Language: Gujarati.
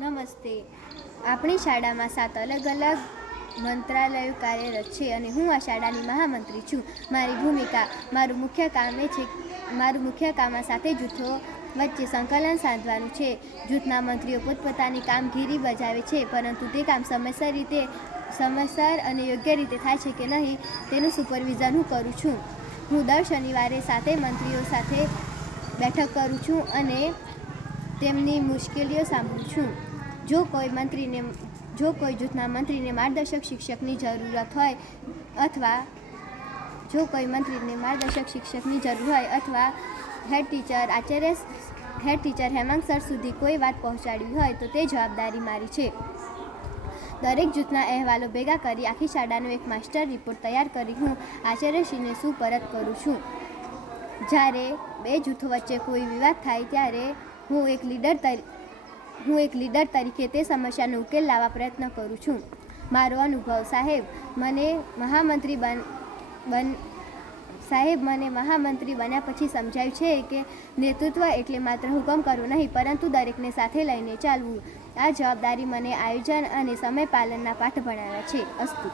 નમસ્તે. આપણી શાળામાં 7 અલગ અલગ મંત્રાલયો કાર્યરત છે અને હું આ શાળાની મહામંત્રી છું. મારું મુખ્ય કામ આ 7 જૂથો વચ્ચે સંકલન સાધવાનું છે. જૂથના મંત્રીઓ પોતપોતાની કામગીરી બજાવે છે, પરંતુ તે કામ સમયસર અને યોગ્ય રીતે થાય છે કે નહીં તેનું સુપરવિઝન હું કરું છું. હું દર શનિવારે 7 મંત્રીઓ સાથે બેઠક કરું છું અને તેમની મુશ્કેલીઓ સાંભળું છું. જો કોઈ જૂથના મંત્રીને માર્ગદર્શક શિક્ષકની જરૂર હોય અથવા હેડ ટીચર હેમાંગ સર સુધી કોઈ વાત પહોંચાડવી હોય તો તે જવાબદારી મારી છે. દરેક જૂથના અહેવાલો ભેગા કરી આખી શાળાનો એક માસ્ટર રિપોર્ટ તૈયાર કરી હું આચાર્યશ્રીને સુપરત કરું છું. જ્યારે 2 જૂથો વચ્ચે કોઈ વિવાદ થાય ત્યારે હું એક લીડર તરીકે તે સમસ્યાનો ઉકેલ લાવવા પ્રયત્ન કરું છું. મારો અનુભવ સાહેબ, મને મહામંત્રી બન્યા પછી સમજાયું છે કે નેતૃત્વ એટલે માત્ર હુકમ કરવો નહીં, પરંતુ દરેકને સાથે લઈને ચાલવું. આ જવાબદારી મને આયોજન અને સમયપાલનના પાઠ ભણાવ્યા છે. અસ્તુ.